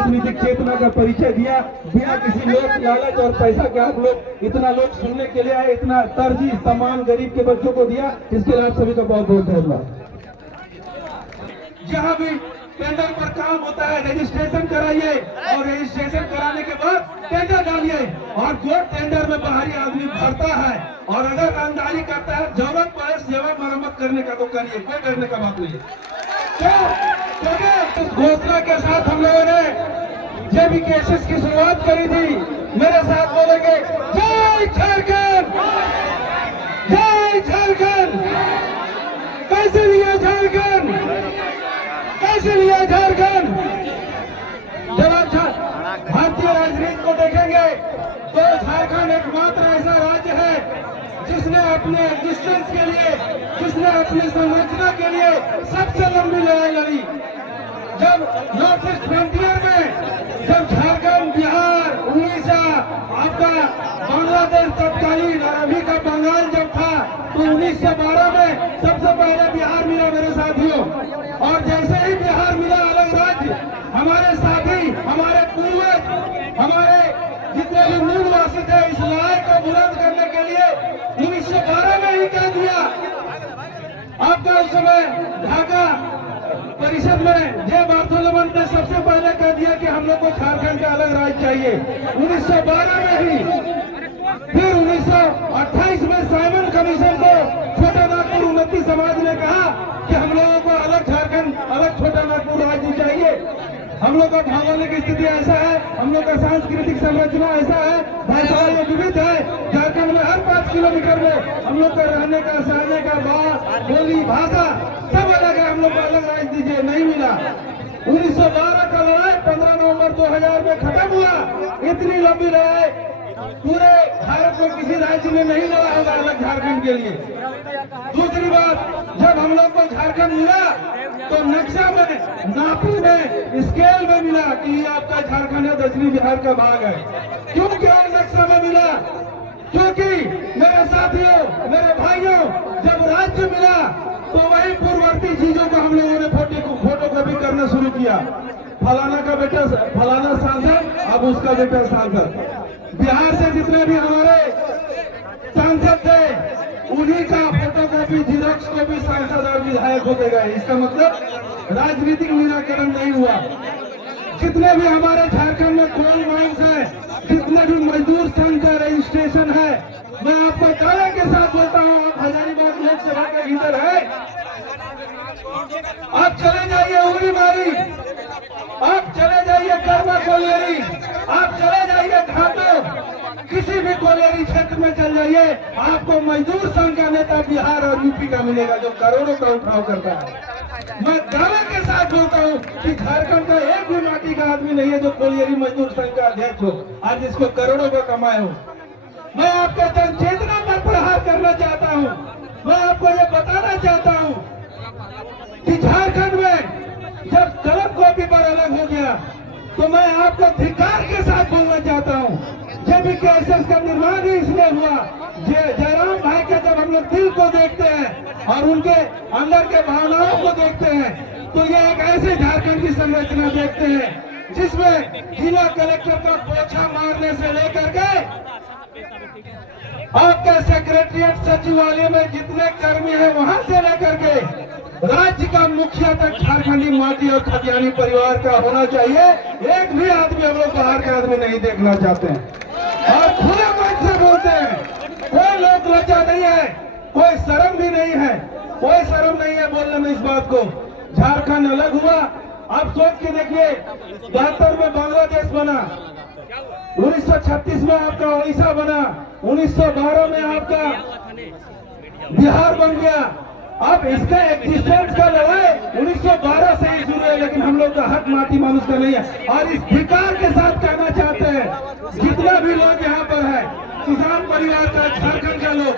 राजनीतिक चेतना का परिचय दिया बिना किसी लोक लालच और पैसा के। आप लोग इतना लोग सुनने के लिए आए, इतना तरजीह सम्मान गरीब के बच्चों को दिया, इसके लिए आप सभी का बहुत बहुत धन्यवाद। जहाँ भी टेंडर पर काम होता है रजिस्ट्रेशन कराइए और रजिस्ट्रेशन कराने के बाद टेंडर डालिए, और जो टेंडर में बाहरी आदमी भरता है और अगर ईमानदारी करता है, जरूरत पड़े सेवा मरम्मत करने का तो करिए, कोई डरने का बात नहीं है। तो इस घोषणा के साथ हम लोगों ने जब केसेस की शुरुआत करी थी, मेरे साथ बोलेंगे जय झारखंड, जय झारखंड। कैसे लिया झारखंड, कैसे लिया झारखंड? जब आप भारतीय राजनीति को देखेंगे तो झारखंड एकमात्र ऐसा राज्य है जिसने अपने एग्जिस्टेंस के लिए, जिसने अपनी संरचना के लिए सबसे लंबी लड़ाई लड़ी। जब नॉर्थ ईस्ट फ्रंटियर में जब झारखंड, बिहार, उड़ीसा, आपका बांग्लादेश तत्कालीन और अभी का बंगाल जब था, तो 1912 में सबसे पहले बिहार मिला मेरे साथियों। और जैसे ही बिहार मिला अलग राज्य, हमारे साथी, हमारे पूर्वज, हमारे जितने भी मूलवासी थे, इस लड़ाई को बुलंद करने के लिए 1912 में ही कह दिया। आपका उस समय ढाका परिषद में जे बार्थोलोमन ने सबसे पहले कह दिया कि हम लोग को झारखंड का अलग राज्य चाहिए, 1912 में ही। फिर 1928 में साइमन कमीशन को छोटा नागपुर उन्नति समाज ने कहा कि हम लोगों को अलग झारखंड, अलग छोटा नागपुर राज्य चाहिए। हम लोग का भौगोलिक स्थिति ऐसा है, हम लोग का सांस्कृतिक संरचना ऐसा है, भाषा ये विविध है। झारखंड में हर 5 किलोमीटर में हम लोग का रहने का, सहने का, बात, बोली, भाषा सब अलग है। हम लोग को अलग राज्य दीजिए, नहीं मिला। 1912 का लड़ाई 15 नवंबर 2000 में खत्म हुआ। इतनी लंबी लड़ाई पूरे भारत में किसी राज्य में नहीं लड़ा होगा अलग झारखंड के लिए। दूसरी बात, जब हम लोग को झारखंड मिला तो नक्शा में, नापी में, स्केल में मिला कि ये आपका झारखंड है, दक्षिणी बिहार का भाग है। क्यों नक्शा में मिला? क्योंकि मेरे साथियों, मेरे भाइयों, जब राज्य मिला तो वही पूर्ववर्ती चीजों को हम लोगों ने फोटोकॉपी करना शुरू किया। फलाना का बेटा फलाना सांसद, अब उसका बेटा सांसद। बिहार से जितने भी हमारे सांसद थे, उन्हीं का फोटोकॉपी, जीरोक्स कॉपी सांसद और विधायक होते गए। इसका मतलब राजनीतिक निराकरण नहीं हुआ। जितने भी हमारे झारखंड में कोल माइंस हैं, जितने भी मजदूर संघ का रजिस्ट्रेशन है, मैं आपको दावे के साथ बोलता हूँ, आप हजारीबाग लोकसभा के भीतर है। आप चले जाइए उरीमारी, आप चले जाइए कर्मा कोलियरी, आप चले जाइए घाटों, किसी भी कोलियरी क्षेत्र में चल जाइए, आपको मजदूर संघ का नेता बिहार और यूपी का मिलेगा जो करोड़ों का उठाव करता है। मैं दावे के साथ बोलता हूँ कि झारखंड का एक भी माटी का आदमी नहीं है जो कोलियरी मजदूर संघ का अध्यक्ष हो, आज इसको करोड़ों का कमाए हो। मैं आपके जनचेतना पर प्रहार करना चाहता हूँ। मैं आपको ये बताना चाहता हूँ कि झारखंड में जब कलम कॉपी पर अलग हो गया तो मैं आपको धिक्कार के साथ बोलना चाहता हूँ। JBKSS का निर्माण ही इसलिए हुआ, जयराम भाई के जब हम लोग दिल को देखते हैं और उनके अंदर के भावनाओं को देखते हैं, तो ये एक ऐसे झारखंड की संरचना देखते हैं जिसमें जिला कलेक्टर का पोछा मारने से लेकर के आपके सेक्रेटरिएट सचिवालय में जितने कर्मी हैं वहां से लेकर के राज्य का मुखिया तक झारखंडी माटी और खतियानी परिवार का होना चाहिए। एक भी आदमी हम लोग बाहर का आदमी नहीं देखना चाहते हैं और खुले मन से बोलते हैं। कोई लोक लज्जा नहीं है, कोई शर्म भी नहीं है, कोई शर्म नहीं है बोलने में इस बात को। झारखंड अलग हुआ, आप सोच के देखिए, 72 में बांग्लादेश बना, 1936 में आपका उड़ीसा बना, 1912 में आपका बिहार बन गया। अब इसका एग्जिस्टेंस का लड़ाई 1912 से ही शुरू है, लेकिन हम लोग का हक माटी मानुष का नहीं है। और इस धिक्कार के साथ कहना चाहते हैं, जितना भी लोग यहाँ पर है, किसान परिवार का, झारखंड का लोग,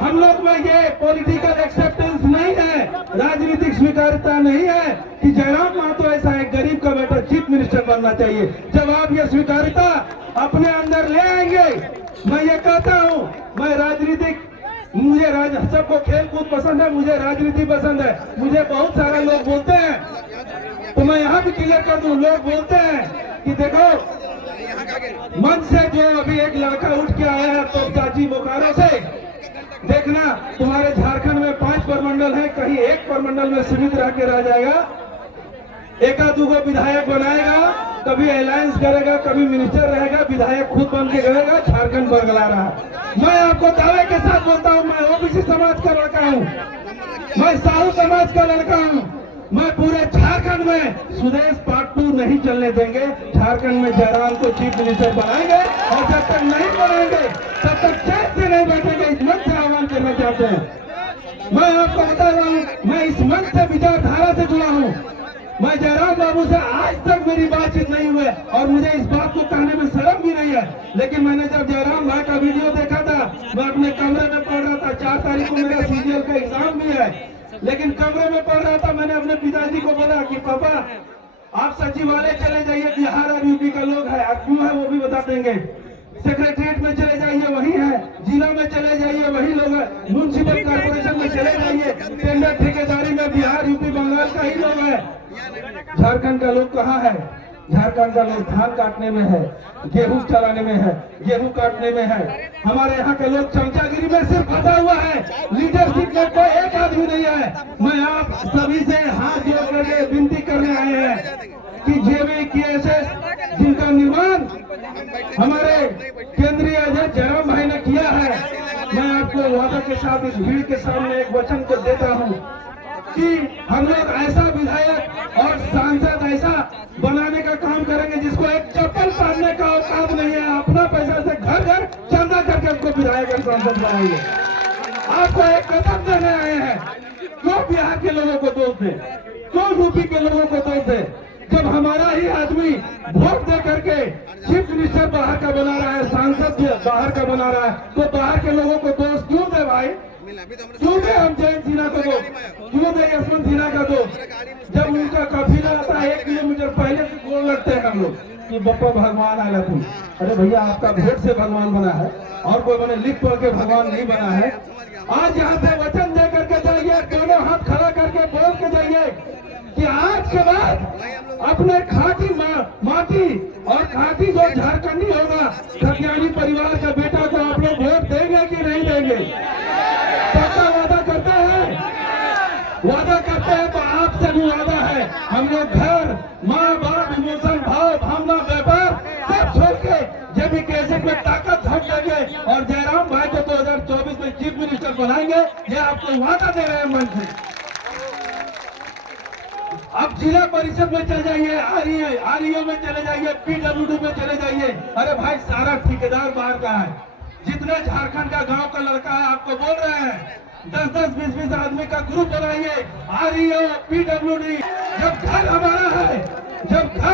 हम लोग में ये पॉलिटिकल एक्सेप्टेंस नहीं है, राजनीतिक स्वीकार्यता नहीं है कि जयराम महतो ऐसा एक गरीब का बेटा चीफ मिनिस्टर बनना चाहिए। जब आप ये स्वीकार्यता अपने अंदर ले आएंगे, मैं ये कहता हूँ, मैं राजनीतिक, मुझे सबको खेल कूद पसंद है, मुझे राजनीति पसंद है। मुझे बहुत सारे लोग बोलते हैं, तो मैं यहाँ भी क्लियर कर दूं, लोग बोलते हैं कि देखो मंच से जो अभी एक लड़का उठ के आया है तो चाची बोकारो से, देखना तुम्हारे झारखंड में 5 प्रमंडल है, कहीं एक प्रमंडल में सीमित रह के रह जाएगा, एक दो विधायक बनाएगा, कभी अलायंस करेगा, कभी मिनिस्टर रहेगा, विधायक खुद बन के करेगा, झारखंड बरगला रहा है। मैं आपको दावे के साथ बोलता हूँ, मैं ओबीसी समाज का लड़का हूँ, मैं साहू समाज का लड़का हूँ, मैं पूरे झारखंड में सुदेश पार्ट 2 नहीं चलने देंगे। झारखंड में जयराम को चीफ मिनिस्टर बनाएंगे और जब तक नहीं बनाएंगे तब तक चैन से नहीं बैठेंगे। इस मंच से आह्वान करना चाहते हैं। मैं आपको बता रहा हूँ, मैं इस मंच से विचारधारा से जुड़ा हूँ। मैं जयराम बाबू से आज तक मेरी बातचीत नहीं हुई और मुझे इस बात को कहने में शर्म भी नहीं है, लेकिन मैंने जब जयराम भाई का वीडियो देखा था, मैं अपने कमरे में पढ़ रहा था। 4 तारीख को मेरा सीजीएल का एग्जाम भी है, लेकिन कमरे में पढ़ रहा था। मैंने अपने पिताजी को बोला कि पापा आप सचिवालय चले जाइए, बिहार और यूपी का लोग है, क्यों है वो भी बता देंगे। सेक्रेटरीट में चले जाइए, वही है। जिला में चले जाइए, वही लोग है। म्यूनसिपल कॉर्पोरेशन में चले जाइए, टेंडर ठेकेदारी में बिहार यूपी बंगाल का ही लोग है। झारखंड का लोग कहाँ है? झारखंड का लोग धान काटने में है, गेहूं चलाने में है, गेहूं काटने में है। हमारे यहाँ के लोग चमचागिरी में सिर्फ फंसा हुआ है, लीडरशिप में कोई एक आदमी नहीं है। मैं आप सभी से हाथ जोड़ करके विनती करने आए हैं कि JVKSS जिनका निर्माण हमारे केंद्रीय अध्यक्ष जयराम भाई ने किया है, मैं आपको वादा के साथ इस भीड़ के सामने एक वचन को देता हूँ कि हम लोग ऐसा विधायक और सांसद ऐसा बनाने का काम करेंगे जिसको एक चप्पल पहनने का औकात नहीं है। अपना पैसा से घर घर चंदा करके उसको विधायक और सांसद बनाएंगे। आपको एक कसम देने आए हैं। क्यों बिहार के लोगों को दोष दे, क्यों यूपी के लोगों को दोष दे? जब हमारा ही आदमी वोट दे करके चीफ मिनिस्टर बाहर का बना रहा है, सांसद बाहर का बना रहा है, तो बाहर के लोगों को दोष क्यों दे भाई? क्यों दे हम जयंत सिन्हा को दो, क्यों दे यशवंत सिन्हा का दो? जब उनका काफिला आता है 1 किलोमीटर पहले से गोल लगते हैं हम लोग कि बप्पा भगवान आया तुम। अरे भैया, आपका वोट से भगवान बना है और कोई मैंने लिख पढ़ के भगवान नहीं बना है। आज यहाँ से वचन दे करके जाइए, दोनों हाथ खड़ा करके बोल के जाइए कि आज के बाद अपने खाटी माटी और खाटी जो झारखंडी होगा, खतियानी परिवार का बेटा को आप लोग वोट देंगे कि नहीं देंगे? पक्का वादा करते हैं? वादा करते हैं तो आपसे भी वादा है। हम लोग घर, माँ बाप, इमोशन, भाव, भावना, व्यापार सब छोड़ के JVKSS में ताकत झोंक देंगे और जयराम भाई को 2024 में चीफ मिनिस्टर बनाएंगे। ये आपको वादा दे रहे हैं मन से। अब जिला परिषद में चले जाइए, REO में चले जाइए, PWD में चले जाइए। अरे भाई, सारा ठेकेदार बाहर का है। जितने झारखंड का गांव का लड़का है, आपको बोल रहे हैं 10-10, 20-20 आदमी का ग्रुप बनाइए। REO, PWD। जब घर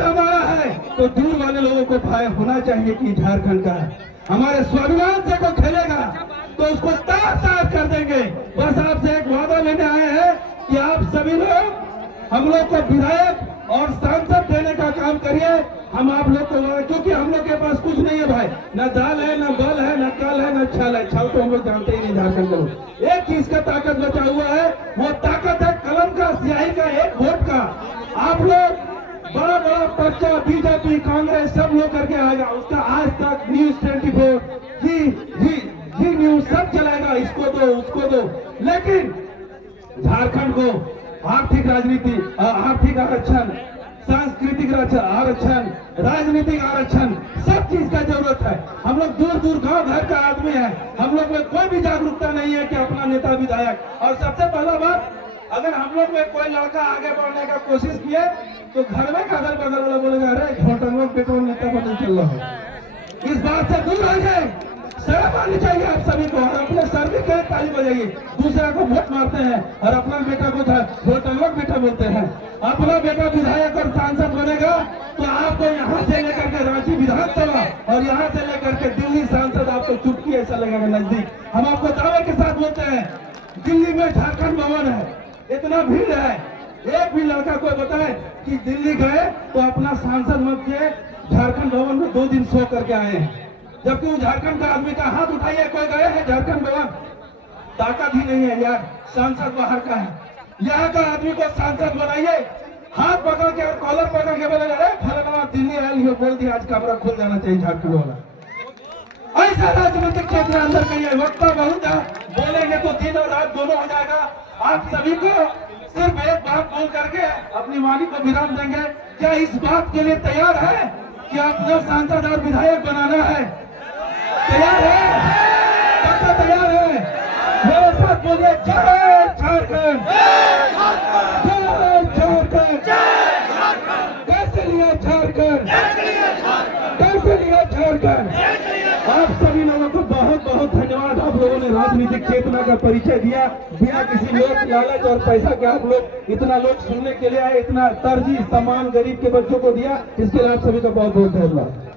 हमारा है तो दूर वाले लोगों को भय होना चाहिए कि झारखंड का है। हमारे स्वाभिमान से कोई खेलेगा तो उसको तार कर देंगे। बस आपसे एक वादा लेने आए हैं कि आप सभी लोग हम लोग को विधायक और सांसद देने का काम करिए। हम आप लोग को, क्योंकि हम लोग के पास कुछ नहीं है भाई, न दाल है, न बल है, न कल है, न छल है। छल तो हम लोग जानते ही नहीं झारखंड लोग। एक चीज का ताकत बचा हुआ है, वो ताकत है कलम का, स्याही का, एक वोट का। आप लोग बड़ा बड़ा पर्चा बीजेपी, कांग्रेस सब लोग करके आएगा, उसका आज तक न्यूज 24, जी न्यूज सब चलाएगा, इसको दो उसको दो। लेकिन झारखंड को आर्थिक राजनीति, आर्थिक आरक्षण, सांस्कृतिक आरक्षण, राजनीतिक आरक्षण, सब चीज का जरूरत है। हम लोग दूर दूर गांव घर का आदमी है, हम लोग में कोई भी जागरूकता नहीं है कि अपना नेता विधायक। और सबसे पहला बात, अगर हम लोग में कोई लड़का आगे बढ़ने का कोशिश किए तो घर में अगल बगल वाला बोलेगा, अरे छोटा पेट्रोल नेता को नहीं चल रहा है। इस बात से दूर रह जाए। शर्म आनी चाहिए आप सभी को। और अपने सर भी कहे ताली बजाइए। दूसरा को वोट मारते हैं और अपना बेटा को वोट बेटा बोलते हैं। अपना बेटा विधायक और सांसद बनेगा तो आपको यहाँ से लेकर के रांची विधानसभा और यहाँ से लेकर के दिल्ली सांसद आपको चुटकी ऐसा लगेगा नजदीक। हम आपको दावे के साथ बोलते हैं, दिल्ली में झारखंड भवन है, इतना भीड़ है, एक भी लड़का को बताए कि दिल्ली गए तो अपना सांसद मत के झारखंड भवन में 2 दिन सो करके आए हैं। जबकि वो झारखंड का आदमी का हाथ उठाइए, कोई गए हैं झारखंड भवन? ताकत ही नहीं है यार। सांसद बाहर का है, यहाँ का आदमी को सांसद बनाइए। हाथ पकड़ के और कॉलर पकड़ के बोले, अरे फलाना दिल्ली आयल हो, बोल दिया आज कमरा खुल जाना चाहिए झारखंड वाला। ऐसा राजनीतिक क्षेत्र अंदर का ये वक्ता बहुत है, बोलेंगे तो दिन और रात दोनों हो जाएगा। आप सभी को सिर्फ एक बात बोल करके अपनी वाणी को विराम देंगे। क्या इस बात के लिए तैयार है कि अपने सांसद और विधायक बनाना है? तैयार है? पक्का तैयार है? मेरे साथ बोलिए, जय झारखंड, जय झारखंड। कैसे लिया झारखंड, कैसे लिया झारखंड। आप सभी लोगों को बहुत बहुत धन्यवाद। आप लोगों ने राजनीतिक चेतना का परिचय दिया बिना किसी लोक लालच और पैसा के। आप लोग इतना लोग सुनने के लिए आए, इतना तरजीह सम्मान गरीब के बच्चों को दिया, इसके लिए आप सभी का बहुत बहुत धन्यवाद।